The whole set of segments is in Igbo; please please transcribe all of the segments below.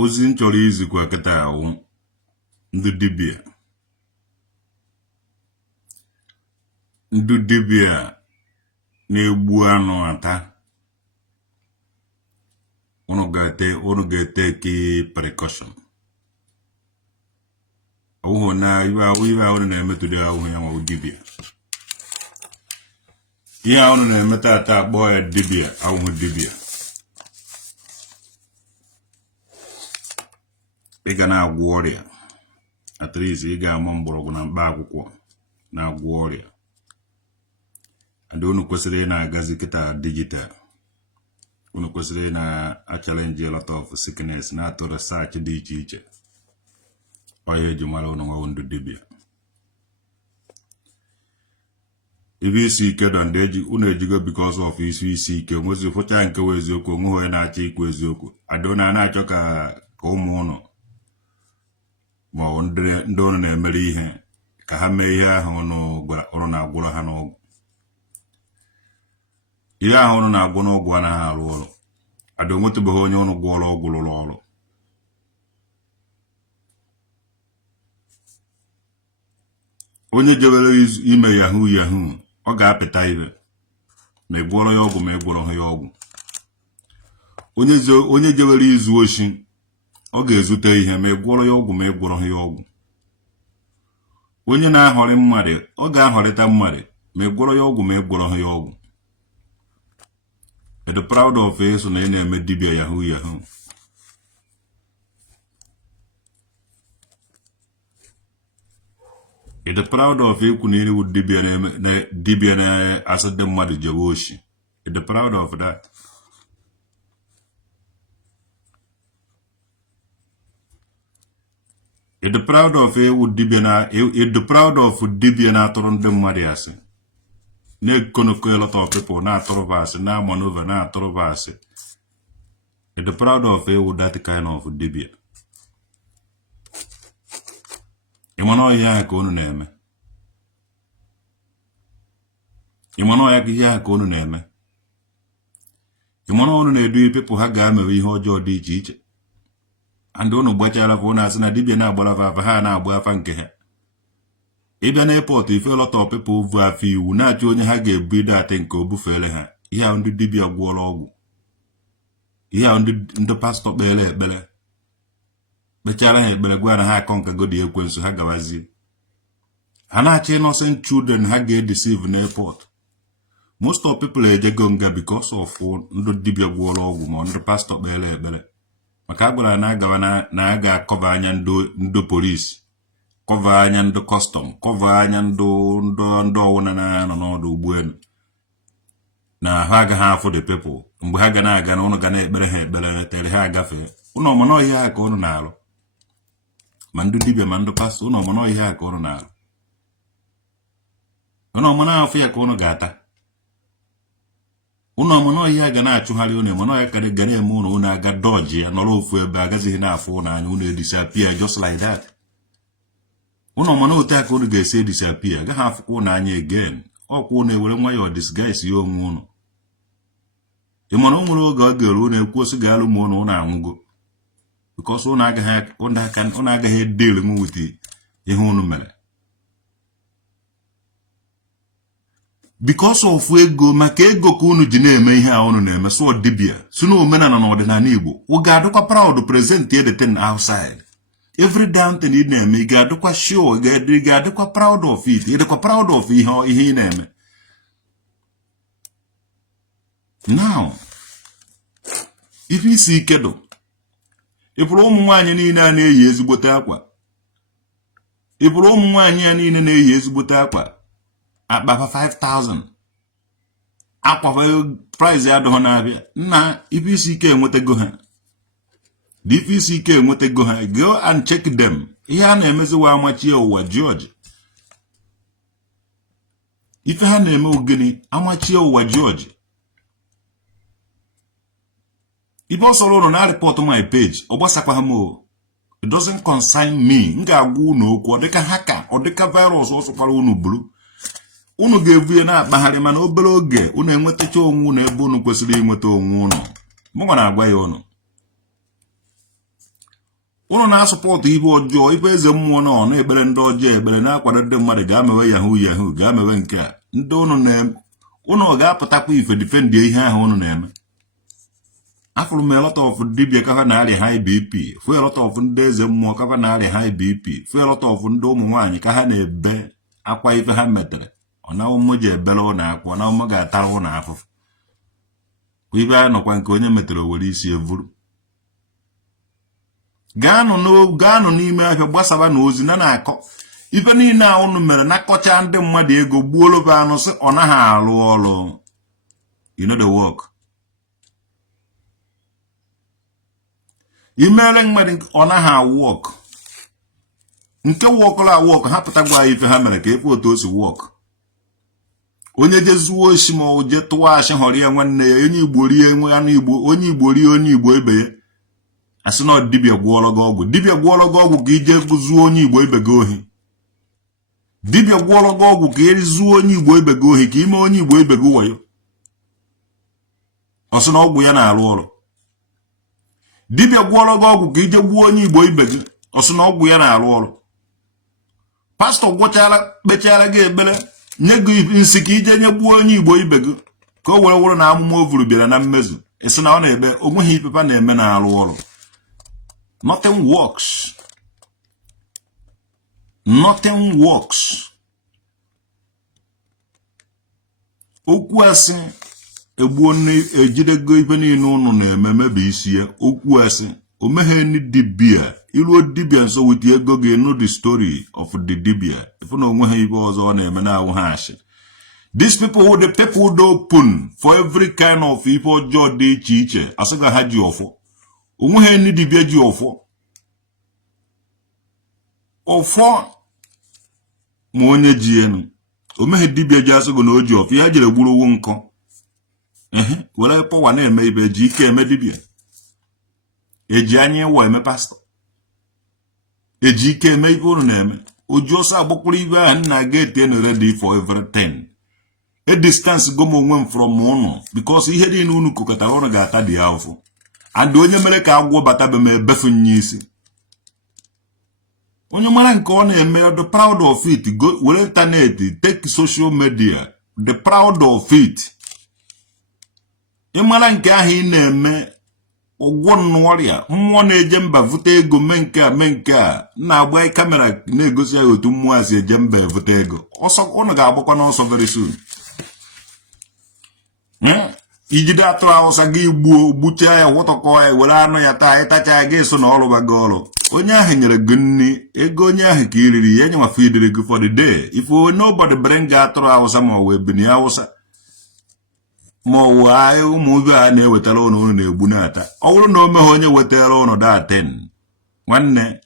ozi nchọrọ izikwa kịta ahụ ndị dibịa na-egbu anụ ata unu ga-ete ke precaution ọhụụ na iwe ahụ na-emetụdị ahụ ya nwa dibịa ihe ahụ na-emeta ata akpọ ya dibịa ahụhụ dibịa ị ga na-agwọ ọrịa at least ị ga-ama mgbọrọgwụ na mkpa akwụkwọ na-agwọ ọrịa and unu kwesịrị na-agazi kịta digital unu kwesịrị na-challenge a lot of sickness na-atụ research dị iche iche ọhịa eji mara unu nwa ndụ dibịa ibe isi ike dọ ndị unu ejigo because of isi ike nwezi fụcha nke wee eziokwu onwe onye na-achọ ikwu eziokwu adona na-achọ ka ụmụ ụnụ ma ndị ụnụ na-emere ihe ka ha mee ihe ahụ ụnụ na-agwụrụ ha n'ọgwụ ihe ahụ ụnụ na-agwụ n'ọgwụ anaghị arụ ọrụ ada onwetụbeghị onye ụnụ gwọrọ ọgwụ rụrụ ọrụ onye jebere ime yahoo ọ ga-apịta ihe ma ị gwọrọ ya ọgwụ ma ị gwọrọ ha ya ọgwụ onye jebere izu oshi ọ ga-ezute ihe ma ị gwọrọ ya ọgwụ ma ị gwọrọ ha ya ọgwụ onye na-ahọrị mmadụ ọ ga-ahọrịta mmadụ ma ị gwọrọ ya ọgwụ ma ị gwọrọ ha ya ọgwụ ịdị proud of eso na ị na-eme dibịa yahoo ịdị proud of ikwu na iriwu dibịa na-asị ndị mmadụ jewe oshi ịdị proud of that ịdị proud of ịdị proud of dibịa na-atụrụ ndị mmadụ asị na-ekonoko a lot of people na-atụrụ asị na maneuver na-atụrụ asị ịdị proud of that kind of dibịa ịmana ọhịa ka unu na-eme ịmana ọhịa ka ihe ka unu na-eme ịmana unu na-edu people ha ga-amewe ihe ọjọọ dị iche iche and unu gbachara bụ na asị na dibịa na-agbara afa ha na-agba afa nke ha ịbịa na airport ife lot of people vu afọ iwu na-achọ onye ha ga-ebu atị nke o bufere ha ihe ahụ ndị dibịa gwọrọ ọgwụ ihe ahụ ndị pastọ kpere ekpere kpechara ha ekpere gwa na ha akọ nka godi ekwensu ha gawazie ha na-achọ innocent children ha ga-edeceive na airport most of people ejego nga because of ndị dibịa gwọrọ ọgwụ ma ndị pastọ kpere ekpere maka agwara na-agawa na a ga-akọva anya ndị polisi kọva anya ndị kọstọm kọva anya ndị ọwụna na-anọ n'ọdụ ụgbọelu na ha agaghị afụ the people mgbe ha ga na-aga na ụnụ ga na-ekpere ha ekpere tere ha agafee ụnụ ọmana ọhịa ha ka ụnụ na-alụ ma ndị dibịa ma ndị pastọ ụnụ ọmana ọhịa ha ka ụnụ na-alụ ụnụ ọmana afọ ya ka ụnụ ga-ata ụnụ ọmana ọhịa ga na-achụgharị ụnụ ọmana ọhịa ka ga na-eme ụnụ aga dọji ya nọrọ ofu ebe agazighị na-afụ ụnụ anya ụnụ edisapia just like that ụnụ ọmana otu aka ụnụ ga-esi edisapia agaghị afụkwa ụnụ anya again ọkwa ụnụ ewere nwayọọ disguise ya onwe ụnụ ịmana o nwere oge ọ ga-eru ụnụ ekwu osi ga-alụ ma ụnụ anwụgo because ụnụ agaghị edelu m wit ihe ụnụ mere because of ego maka ego ka ụnụ ji na-eme ihe a ụnụ na-eme so dibịa si na omenala na ọdịnala Igbo ụ ga-adịkwa proud present editing outside every damn thing ị na-eme ị ga-adịkwa sure ị ga-adịkwa proud of it ị dịkwa proud of ihe ị na-eme now ife isi ike dụ ịpụrụ ụmụ nwaanyị niile a na-eyi ezigbote akwa ịpụrụ ụmụ nwaanyị ya niile na-eyi ezigbote akwa akpa 5,000 akwa price ya dụghọ na-abịa nna ife isi ike enwetago ha the ife isi ike enwetago ha go and check them ihe a na-emeziwa amachie ụwa George ife ha na-eme ogene amachie ụwa George ibe ọsọrọ ụlọ na report my page ọ gbasakwa ha mo it doesn't concern me m ga-agwa unu okwu ọ dịka haka ọ dịka virus ọsọkwara unu buru unu ga-evu ya na-akpagharị mana obere oge unu enwetacha onwe unu ebe unu kwesịrị inweta onwe unu mụ gwara agwa ya unu ụnụ na-asọpọtụ ibe ọjọọ ibe eze mmụọ na ọnụ ekpere ndị ọjọọ ekpere na-akwado ndị mmadụ ga-amewe yahoo ga-amewe nke a ndị ụnụ ga-apụtakwa ife difendie ihe ahụ ụnụ na-eme. Afụrụ m elọta of dibia kafa na-arịa high BP, fụ elọta of ndị eze mmụọ kafa na-arịa high BP, fụ elọta of ndị ụmụ nwaanyị ka ha na-ebe akwa ife ha metere. Ọ na ụmụ ji ebere ụlọ akwa, ọ na ụmụ ga-atara ụlọ afụfụ. Ibe a nọkwa nke onye metere were isi evuru. Gaanụ n'ime ahịa gbasaba na ozi na-akọ ife niile a unu mere na-akọcha ndị mmadụ ego gbuolobe anụ sị ọ naghị arụ ọrụ. You know the work. Imere mmadụ ọ naghị awọk. Nke wọkụrụ awọk ha pụtagwa ife ha mere ka efe otu o si wọk. Onye jezuo oshi ma ọ je tụwa ashị họrọ ya nwanne ya onye Igbo rie nwe anụ Igbo onye Igbo rie onye Igbo ibe ya. Asị na dibịa gwọọrọ gị ọgwụ. Dibịa gwọọrọ gị ọgwụ ka ije zuo onye Igbo ibe gị ohi. Dibịa gwọọrọ gị ọgwụ ka zuo onye Igbo ibe gị ohi ka ime onye Igbo ibe gị wayo. Ọ sị na ọgwụ ya na-arụ ọrụ. Dibịa gwọọrọ gị ọgwụ ka ije gbuo onye Igbo ibe gị. Ọ sị na ọgwụ ya na-arụ ọrụ. Pastọ gwọchara kpechara gị ekpere nye gị nsị ka ije nye gbuo onye Igbo ibe gị ka o were wụrụ na amụma o vuru bịara na mmezu. Esi na ọ na-ebe onweghị ipepa na-eme na-arụ ọrụ. Nothing works. Nothing works. Okwu asị egbuo ejidego ife niile unu na-eme mebe isi ya. Okwu asị o meghe ni dibia iluo dibia nso witi ego gị know the story of the dibia ife na onweghị ibe ọzọ ọ na-eme na-awụ ha ashị. These people who the people do open for every kind of ife ọjọọ dị iche iche asịga ha ji ọfọ. Onweghị ni dibia ji ọfọ. Ọfọ ma onye ji enu o meghe dibia ji asịgo na o ji ọfọ ya jere gburuwu nkọ. Were pọwa na-eme ibe ji ike eme dibia. Eji anya ịwa eme pastọ. Eji ike eme ibe unu na-eme. Oji ọsọ agbakwuru ibe ahụ nna ga-ete enu ready for everything. A distance go m onwe m from unu because ihe dị unu kụkọtara unu ga-ata dị ahụfụ. And onye mere ka agwọ bata be m ebefu nye isi. Onye mara nke ọ na-eme the proud of it go were internet take social media the proud of it. Ị mara nke ahụ ị na-eme ụgwọ n'ọrịa mmụọ na-eje mba vute ego mee nke a na-agba kamera na-egosi ya otu mmụọ asị eje mba vute ego. Ọsọ unu ga-agbakwa n'ọsọ very soon. Ijide atụrụ Hausa gị gbuchaa ya wụtọkọ ya were anụ ya taa ịtacha ya gị so na ọrụ gị ọrụ. Onye ahụ nyere gị nri ego onye ahụ ka iriri ya nyewa feedere gị for the day. If nobody bring atụrụ Hausa ma ọ wee bini Hausa ma ọ wee ụmụ ibe a na-ewetara ụnụ na-egbu na-ata. Ọ bụrụ na o meghe onye wetara ụnụ daten nwanne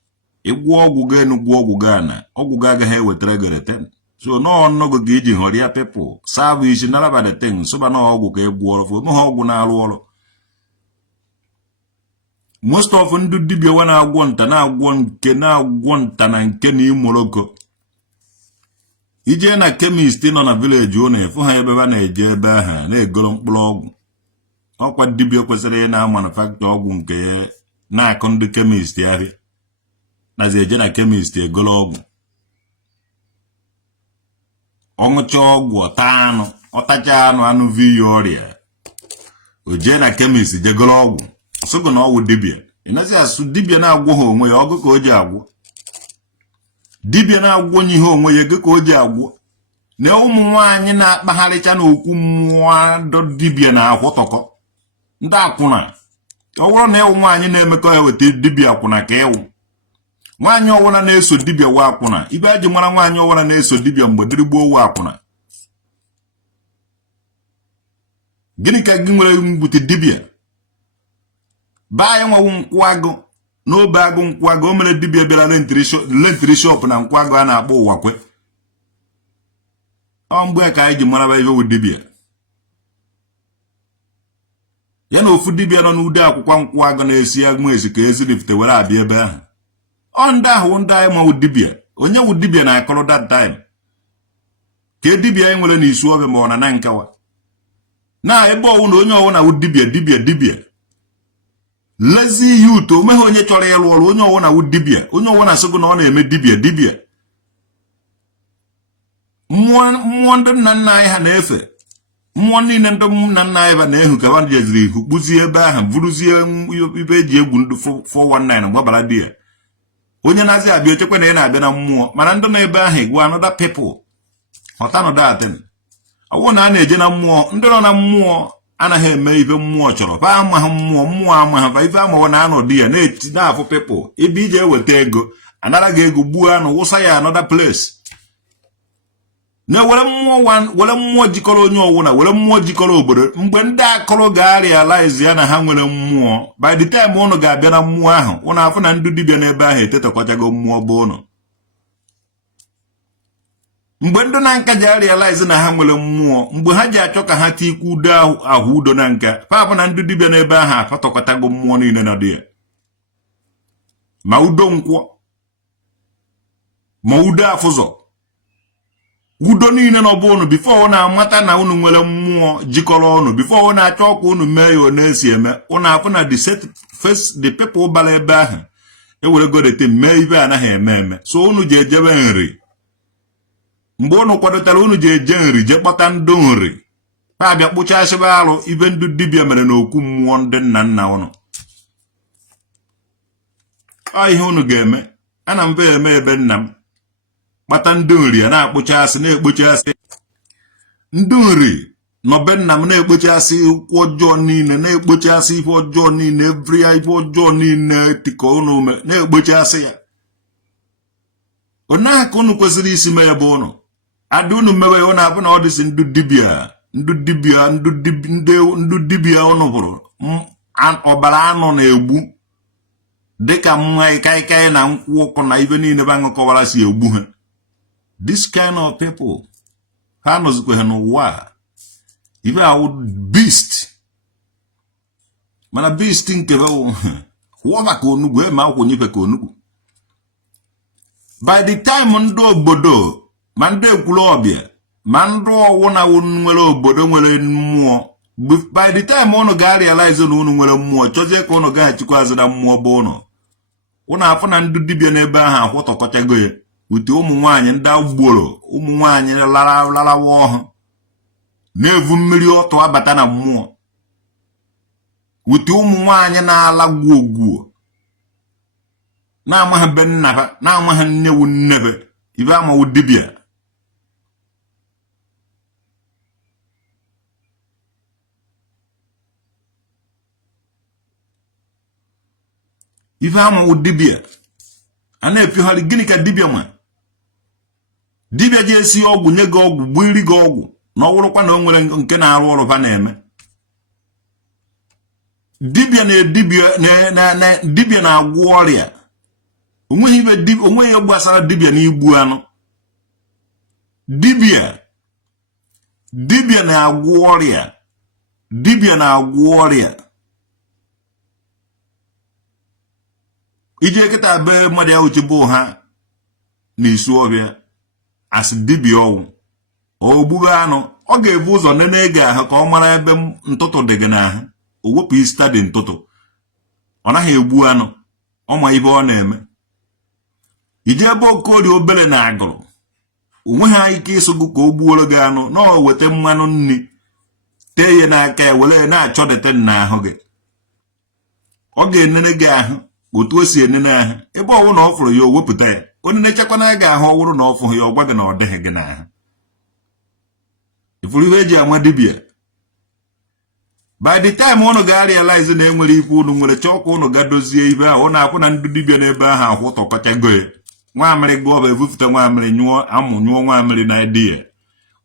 ịgwọ ọgwụ gị enugwu ọgwụ gị ana ọgwụ gị agaghị ewetara gị reten. So no ọnụgụ gị iji họrịa people service naraba the thing soba na ọgwụ ka egwu ọrụ fụ ha ọgwụ na-arụ ọrụ. Most of ndị dibia wa na-agwọ nta na-agwọ nta na nke na Morocco. Ije na chemist nọ na village ọ na-efu ha ebe ba na-eje ebe ahụ na-egoro mkpụrụ ọgwụ. Ọkwa dibia kwesịrị na manufacture ọgwụ nke ya na-akụ ndị chemist ahịa. Nazi eje na chemist egoro ọgwụ. Ọṅụcha ọgwụ ọta anụ ọtacha anụ vi ọrịa. O jee na chemist jegoro ọgwụ. Sogo na ọwụ dibia. Ịnazi asụ dibia na-agwọ ha onwe ya ọgụ ka o ji agwọ. Dibia na-agwọ ihe onwe ya ego ka o ji agwọ. Na ụmụ nwaanyị na-akpagharịcha n'okwu mmụọ dibia na-akwụtọkọ. Ndị akwụna. Ọ bụrụ na ịwụ nwaanyị na-emekọ ya weta dibia akwụna ka ịwụ. Nwaanyị ọwụla na-eso dibia wa akwụna. Ibe aji mara nwaanyị ọwụla na-eso dibia mgbe dirigbo wa akwụna. Gịnị ka gị nwere mbute dibia? Baa ya nwawu nkwagụ n'obe agụ nkwagụ o mere dibia bịara lentri shop na nkwagụ a na-akpọ ụwakwe. Ọ mgbe ka anyị ji maraba ibe wu dibia. Ya na ofu dibia nọ n'ude akwụkwọ nkwagụ na-esi agụ esi ka ezirifte were abịa ebe ahụ. Ọ ndị ahụ ndị anyị ma wu dibia. Onye wu dibia na-akọrọ that time. Ka dibia anyị nwere n'isu ọbịa ma ọ na nkawa. Na ebe ọwụ na onye ọwụ na wu dibia. lazy youth o mehe onye chọrọ ịlụ ọrụ onye ọwụna wụ dibia onye ọwụna sịgo na ọ na-eme dibia mmụọ ndị nna nna anyị ha na-efe mmụọ niile ndị nna nna anyị ha na-ehu ka ha jeziri ihu kpụzie ebe ahụ bụrụzie ibe eji egwu ndị 419 gbabara di ya onye na-azị abịa ochekwe na ị na-abịa na mmụọ mana ndị nọ ebe ahụ egwu another people ọtanụ datin ọwụ na a na-eje na mmụọ ndị nọ na mmụọ anaghị eme ibe mmụọ chọrọ fa amaghị mmụọ amaghị fa ife amaghị na anọdụ ya na-eti na-afụ people ebe ije eweta ego anara gị ego gbuo anụ wụsa ya another place na were mmụọ jikọrọ onye ọwụna were mmụọ jikọrọ obodo mgbe ndị akọrọ ga-realize ya na ha nwere mmụọ by the time ụnụ ga-abịa na mmụọ ahụ ụnụ afụ na ndị dibịa n'ebe ahụ etetakwachago mmụọ bụ ụnụ mgbe ndị na nka ji realize na ha nwere mmụọ mgbe ha ji achọ ka ha tikwu udo ahụ udo na nka fabụ na ndị dibịa n'ebe ahụ afatọkọtago mmụọ niile na dị ya ma udo nkwọ ma udo afụzọ udo niile n'ọbụ unu bifo ọ na-amata na unu nwere mmụọ jikọrọ ọnụ bifo ọ na-achọ ka unu mee ya ọ na-esi eme ọ na-afụ na the people bara ebe ahụ ewere godete mee ibe anaghị eme so unu ji ejebe nri mgbe unu kwadotara unu ji eje nri je kpọta ndị nri ha abịa kpụchasịba arụ ibe ndị dibịa mere na okwu mmụọ ndị nna nna unu ọ ihe unu ga-eme ana m eme ebe nna m kpata ndị nri a na-akpụchasị na-ekpochasị ndị nri nọbe nna m na-ekpochasị ụkwụ ọjọọ niile na-ekpochasị ife ọjọọ niile ife ọjọọ niile tiko unu na-ekpochasị ya onaghị ka unu kwesịrị isi mee ebe unu adị unu mewe ya ọ na-abụ na ọ dịsị ndị dibịa unu bụrụ ọbara anụ na-egbu dịka mma kaikai na nkwụ ọkụ na ife niile ba ṅụkọwara si egbu ha this kind of people ha nọzikwa ha n'ụwa ife awụ beast mana beast nke kwụọba ka onugbu eme akwụkwọ nyefe ka onugbu by the time ndị obodo ma ndị ekwulọbịa ma ndị ọwụ na nwere obodo nwere mmụọ by the time unu ga-realize na unu nwere mmụọ chọzie ka unu ga-achịkwa azụ na mmụọ bụ unu afụ na ndị dibịa n'ebe ahụ akwụtọkọchago ya ute ụmụ nwaanyị ndị agboro ụmụ nwaanyị larawa ọhụ na-evu mmiri ọtụ abata na mmụọ ute ụmụ nwaanyị na-ala gwuo na-amaghị be nna ha na-amaghị nnewu nnebe ibe amawu dibịa ife amawu dibịa a na-epiogharị gịnị ka dibịa nwa dibịa ji esi ọgwụ nye gị ọgwụ gbiri gị ọgwụ na ọ wụrụkwa na o nwere nke na-arụ ọrụ ha na-eme dibịa na-agwọ ọrịa onweghị ihe gbasara dibịa na igbu anụ dibịa na-agwọ ọrịa dibịa na-agwọ ọrịa iji eketa be mmadụ ya uchibu ha n'isu ọbịa asị dibịa ọnwụ ogbughe anụ ọ ga-ebu ụzọ nene ego ahụ ka ọ mara ebe ntụtụ dị gị n'ahụ o wepụ ista dị ntụtụ ọ naghị egbu anụ ọ ma ibe ọ na-eme iji ebe okori obere na agụrụ onwe ha ike ịsụgụ ka o gbuoro gị anụ na ọ weta mmanụ nri tee ya n'aka ya were na-achọ dete n'ahụ gị ọ ga-enene gị ahụ otu o si enene ahụ ebe ọwụ na ọ fụrụ ya o wepụta ya onye na-echekwana gị ahụ ọwụrụ na ọ fụghị ya ọ gwa gị na ọ dịghị gị n'ahụ ifuru ihe eji ama dibịa by the time unu ga-realize na enwere ife unu nwere chọọ ka unu ga dozie ibe ahụ ọ na-akwụ na ndị dibịa n'ebe ahụ akwụ tọkọchago ya nwamịrị gụọba evufute nwamịrị nyụọ nwamịrị na di ya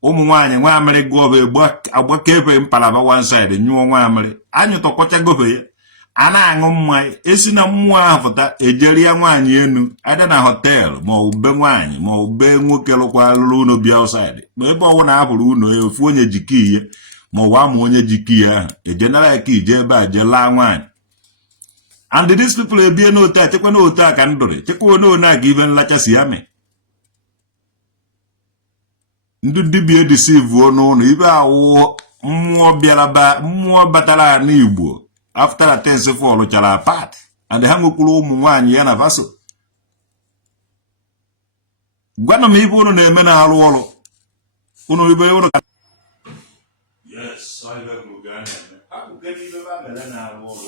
ụmụ nwaanyị nwamịrị gụọba agbakebe mpalaba one side nyụọ nwamịrị anyị tọkọchagobe ya a na-aṅụ mmanya esi na mmụọ ahụ pụta ejeria nwaanyị enu ada na họteelụ ma ọ bụ be nwaanyị ma ọ bụ be nwoke lụkwa lụrụ unu bịa outside ma ebe ọwụ na ahụrụ unu efu onye jikọ ihe ma ọ bụ ama onye jikọ ihe ahụ ejenara ya ka ije ebe a jee laa nwaanyị and these people ebie n'otu a chekwa n'otu a ka ndụrị chekwa n'one a ka ibe nlachasị ya mee ndị dibịa edisivuo n'ụlọ ibe awụ mmụọ batara n'Igbo after a tense fall chala apart and the hangu kulu ụmụ ya na vaso gwana m ibe unu na-eme na arụ ọrụ unu ibe unu yes I have no gun aku kan ibe ba mele na arụ ọrụ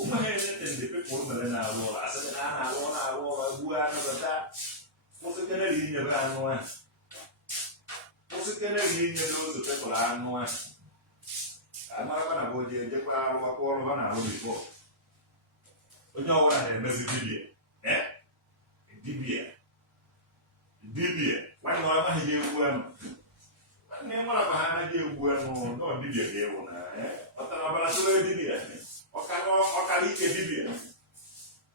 uma hele de people mele na arụ ọrụ asa na arụ ọrụ bu ana bata você quer linha ba anu você quer linha do people anu amara bana boje je kwa arụ ọrụ bana arụ before onye ọwụla na-emezi dibia nwanne ọ anaghị egwu anụ nwanne mara ma ha anaghị egwu anụ nọ dibia ga-ewu na ọtara ọbara tụrụ dibia ọkara ike dibia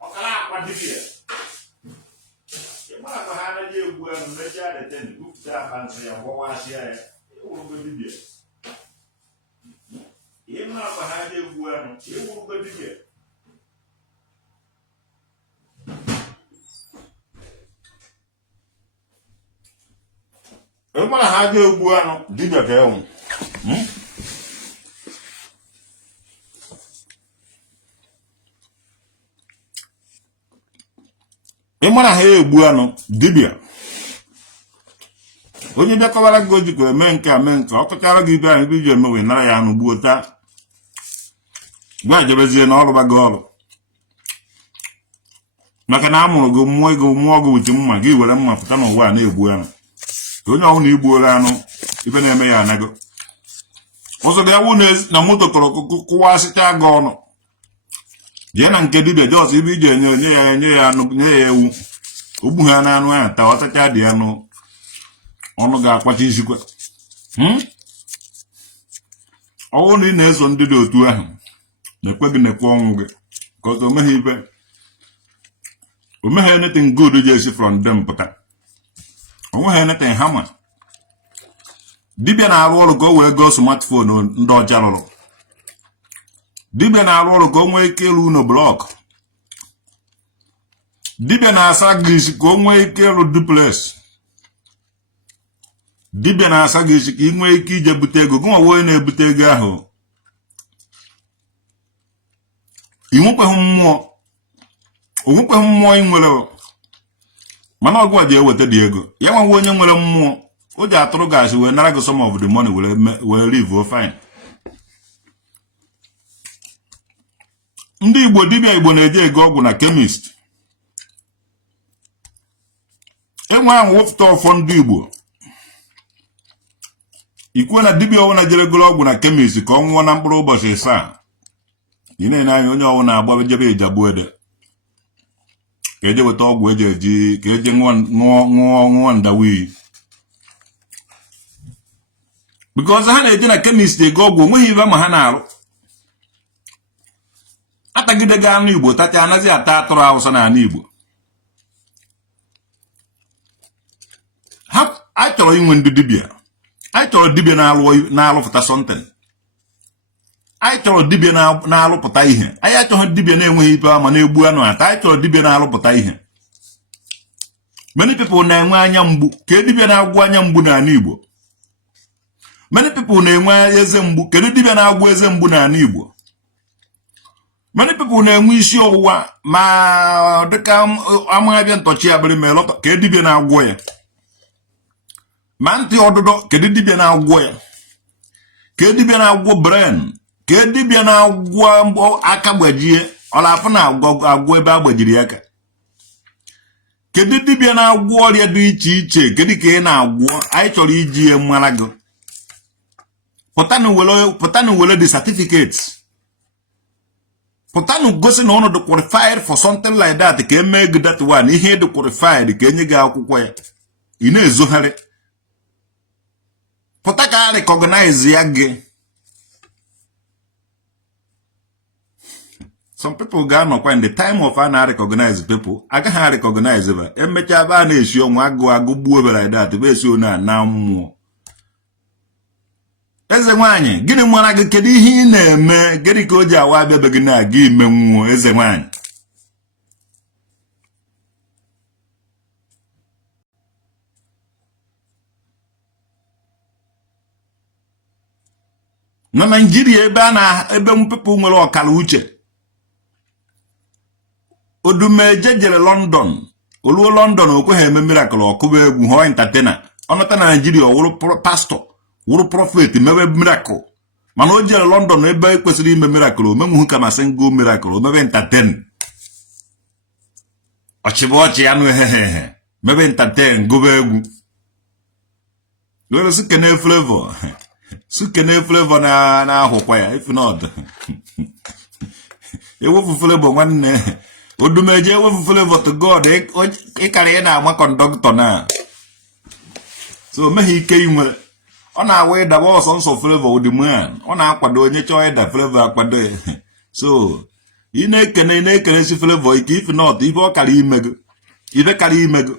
ọkara akwa dibia ịmara ma ha anaghị egwu anụ mechaa deten bupụta akpa nsị ya gbọwasịa ya ewurugo dibia ịmara ma ha anaghị egwu anụ ewurugo dibia Emana ha ga egbu anụ dibia ka ewu Emana ha egbu anụ dibia onye bịakọwara gị ojikọ eme nke ọkọchara gị ibe anyị iji emewe nara ya anụ gbuo taa gwa jebezie na ọrụ gị ọrụ maka na amụrụ gị mmụọ gị uche mma gị were mma pụta n'ụwa na-egbu anụ onye ọwụ na igbuola anụ ife na-eme ya anago ọzọ ga-ewu na moto kọrọ kụwasịcha gị ọnụ jee na nke dibia jọs ibe iji enye ya ewu ogbu ha na anụ ahụ taa ọtacha dị anụ ọnụ ga-akpacha isikwa ọwụ na ị na-eso ndị dị otu ahụ na-ekwe gị na-ekwe ọnwụ gị ka ọzọ omeghe anything good ji esi from them pụta onweghị anything ha ma dibia na-arụ ọrụ ka o wee goo smartphone ndị ọcha rụrụ dibia na-arụ ọrụ ka o nwee ike ịrụ ụlọ blọk dibia na-asa gị isi ka o nwee ike ịrụ duplex dibia na-asa gị isi ka ị nwee ike ije bute ego gị nwa onye na-ebute ego ahụ ị nwekweghị mmụọ ị nwere mana ọgụ a ji eweta dị ego ya nwe onye nwere mmụọ o ji atụrụ gasị wee nara gị some of the money were live fine ndị dibia Igbo na-eje ego ọgwụ na chemist enwe ahụ wepụta ọfọ ndị Igbo ikwu na dibia ọwụ na jere goro ọgwụ na chemist ka ọ nwụọ na mkpụrụ ụbọchị 7 ị na-ene anya onye ọwụ na-agba jebe ijagbu ede ka eje weta ọgwụ eji ka eje ṅụọ ndawi because ha na-eje na chemist ego ọgwụ onweghị ibe ma ha na-arụ atagide ga anụ Igbo tacha anaghị ata atụrụ Hausa na anụ Igbo ha achọrọ inwe ndị dibia anyị chọrọ dibia na-alụpụta something anyị chọrọ dibia na-alụpụta ihe anyị achọghị dibia na-enweghị ibe ama na-egbu anụ ata anyị chọrọ dibia na-alụpụta ihe many people na-enwe anya mgbu ka dibia na-agwụ anya mgbu n'ala Igbo many people na-enwe eze mgbu kedu dibia na-agwụ eze mgbu n'ala Igbo many people na-enwe isi ọwụwa ma dịka amagabịa ntọchi abịrị ma elọtọ ka dibia na-agwụ ya ma ntị ọdụdọ kedu dibia na-agwụ ya ka dibia na-agwụ brain ka dibia na-agwụ aka gbajie ọlafụ na-agwụ ebe a gbajiri aka kedu dibia na-agwụ ọrịa dị iche iche kedu ka ị na-agwụ anyị chọrọ iji ya mara gị pụtanụ wele the certificates pụtanụ gosi na ọnụ dị qualified for something like that ka eme gị that one ihe dị qualified ka enye gị akwụkwọ ya ị na-ezogharị pụta ka a recognize ya gị some people ga-anọkwa in the time of a na-recognize people agaghị recognize ba emechaa ebe a na-esi ọnwụ agụ gbuo ebe like that bụ esi onye a na mmụọ eze nwanyị gịnị mara gị kedu ihe ị na-eme gịnị ka o ji awa abịabe gị na-aga ime mmụọ eze nwanyị na Nigeria ebe mpepu nwere ọkala uche odumeje jere London oluo London okweghị eme miracle ọkụba egwu ho entertainer ọnata na Nigeria wụrụ pastor wụrụ prophet mebe miracle mana o jere London ebe kwesịrị ime miracle omenwuhu kama single miracle mebe entertain ọchịbọchị ya nụ hehehe mebe entertain gobe egwu lolo sukene flavor na ahụkwa ya if not ewofu flavor nwanne odumeje ewofu flavor to God ịkara ya na-ama conductor na so meghị ike inwere ọ na-awa ịdaba ọsọ nsọ flavor udiman ọ na-akwado onye chọọ ịda flavor akwado so ị na-ekene si flavor ike if not ife ọ kara imego ife kara imego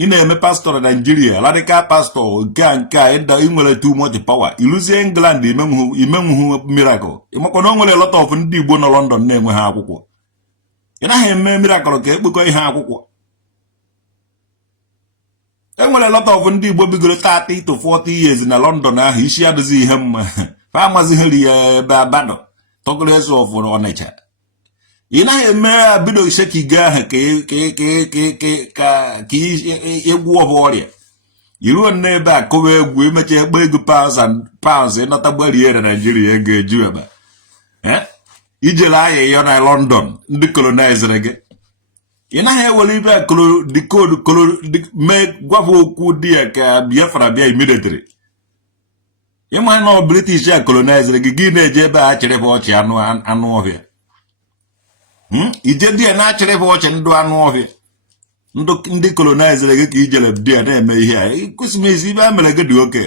ị na-eme pastor na Nigeria radical pastor nke a ị nwere too much power iluzie England imenwuhu miracle ịmakwa na o nwere lot of ndị Igbo nọ London na-enwe ha akwụkwọ ị naghị eme miracle ka ekpekọ ihe akwụkwọ enwere lot of ndị Igbo bigoro 30 to 40 years na London ahụ isi adịghị ihe mma fa amazighị ya ebe abado tọgụlezi ọfụrụ Ọnịcha ị naghị eme abido isekiga ahụ ka egwu ọbụ ọrịa iruo n'ebe a kọwa egwu emecha egbe ego pounds ịnọta gbarie na Nigeria ego eju ebe ijere ahịa na London ndị colonizere gị ị naghị ewere ibe mee gwafụ okwu dị ya ka Biafra bịa immediately ịma na British a colonizere gị na-eje ebe a chịrị bụ ọchị anụ ọhịa ije dị na-achịrị bụ ọchị ndụ anụ ọhịa ndị colonizere gị ka ijere dị na-eme ihe a kwesịrị ezi ibe a mere gị dị oke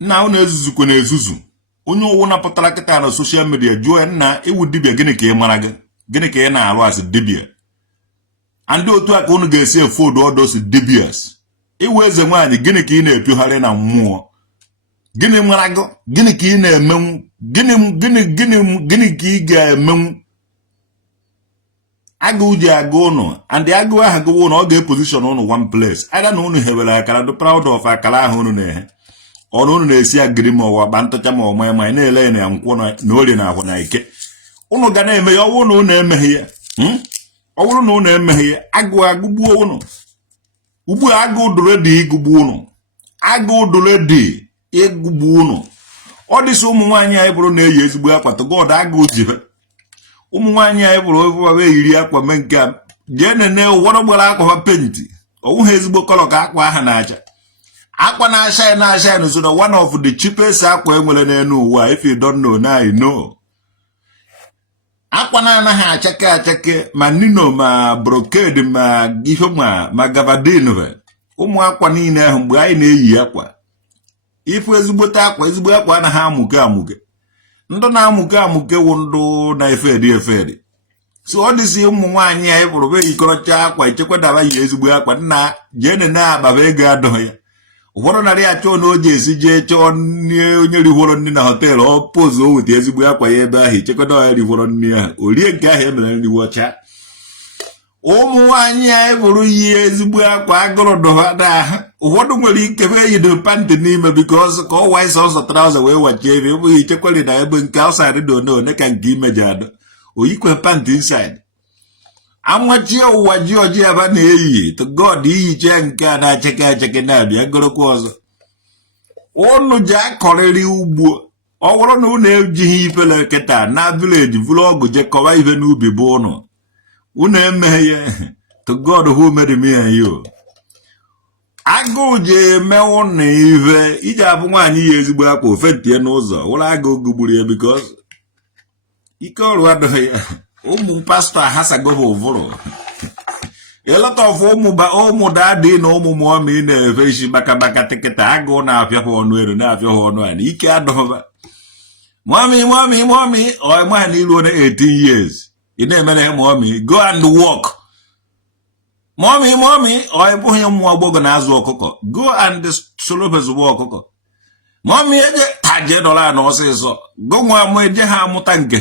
nna unu ezuzukwe na ezuzu onye ụwụ napụtara kịta na social media jụọ nna iwu dibia gịnị ka ị mara gị gịnị ka ị na-alụ asị dibia ndị otu a ka unu ga-esi efodu ọdọsi dibias iwu eze nwaanyị gịnị ka ị na-epiogharị na mmụọ gịnị mara gị gịnị ka ị na-emenwu gịnị ka ị ga-emenwu agụ ji aga ụnụ and agụ ahụ gụwa ụnụ ọ ga-epozishọn ụnụ one place ada na ụnụ hewere akara dị proud of akara ahụ ụnụ na-ehe ọrụ ụnụ na-esi agịrị ma ọwa gba ntụcha ma ọma ma na-ele ya nkwụ na orie na ahụ na ike ụnụ ga na-eme ya ọwụ na ụnụ emeghị ya ọ bụrụ na ụnụ emeghị ya agụgbuo ụnụ ugbu a agụ dụrụ dị ịgụgbu ụnụ agụ dụrụ dị ịgụgbu ụnụ ọ dịsị ụmụ nwaanyị anyị bụrụ na-eyi ezigbo akwa to God agụ jibe ụmụ nwaanyị anyị bụrụ ebe eyiri akwa mee nke a jee nene ụwọrọ gbara akwa penti ọwụghị ezigbo kọlọ ka akwa aha na-acha akwa na-acha n'usoro one of the cheapest akwa enwere n'elu ụwa if you don't know now you know akwa na-anaghị achake ma nino ma brocade ma ihe ma gabardine ụmụ akwa niile ahụ mgbe anyị na-eyi akwa ifu ezigbo akwa anaghị amụke ndụ na-amụke wụ ndụ na-efedi so ọ dịsị ụmụ nwaanyị anyị bụrụ be yikọrọcha akwa ichekwadaba yi ezigbo akwa nna jee nene akpaba ego adọghị ya ụfọdụ narị achọ na oji esi jee chọọ onye rihụrụ nri na họteelụ ọ pozu o weta ezigbo akwa ya ebe ahụ ichekwada ya rihụrụ nri ahụ orie nke ahụ emere nri ọcha ụmụ nwaanyị anyị bụrụ yi ezigbo akwa agụrụ dụhada ahụ ụfọdụ nwere ike fe yido pantị n'ime bikọs ka ọ wa ịsọ ọsọ traụza wee wachie ebe bụghị ichekwari na ebe nke outside dị one ka nke imeji adọ oyikwe pantị inside amachie ụwa ji ọjị aba na-eyi to God ihicha nke a na-acheke na-abịa gorokwa ọzọ ụnụ ji akọrịrị ugbo ọ bụrụ na ụnụ ejighị ifele kịta na vileji vụrụ ọgụ je kọwa ife n'ubi bụ ụnụ emeghe ya to God who made me and you agụụ ji eme ụnụ ife iji abụ nwaanyị ya ezigbo akwa ofentie n'ụzọ wụrụ agụụ gugburu ya bikos ike ọrụ adịghị ya ụmụ pastọ ahasagoghị ụvụrụ eleta ọfụ ụmụ dadị na ụmụ mụọmị na-efe isi bakabaka tikịta agụụ na-apịahụ ọnụ elu na-apịahụ ọnụ ala ike adọba mụọmị ọma na iruo na 18 years ị na-emere mụọmị go and work mụọmị ọ bụghị ụmụ agbọghọ na-azụ ọkụkọ go and soro bezugbo ọkụkọ mụọmị eje ha jee dọla na ọsịsọ gụnwa m eje ha amụta nke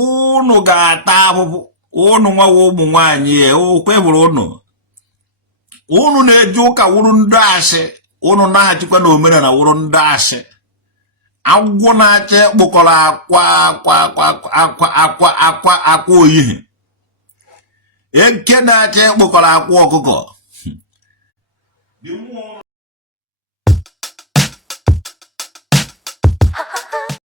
ụnụ ga-ata ahụhụ ụnụ nwawa ụmụ nwaanyị okwe bụrụ ụnụ unu na-eje ụka wụrụ ndị asị unu na-achịkwa na omenala wụrụ ndị asị agwọ na-acha kpụkọrọ akwa oyihe eke na-acha kpụkọrọ akwa ọkụkọ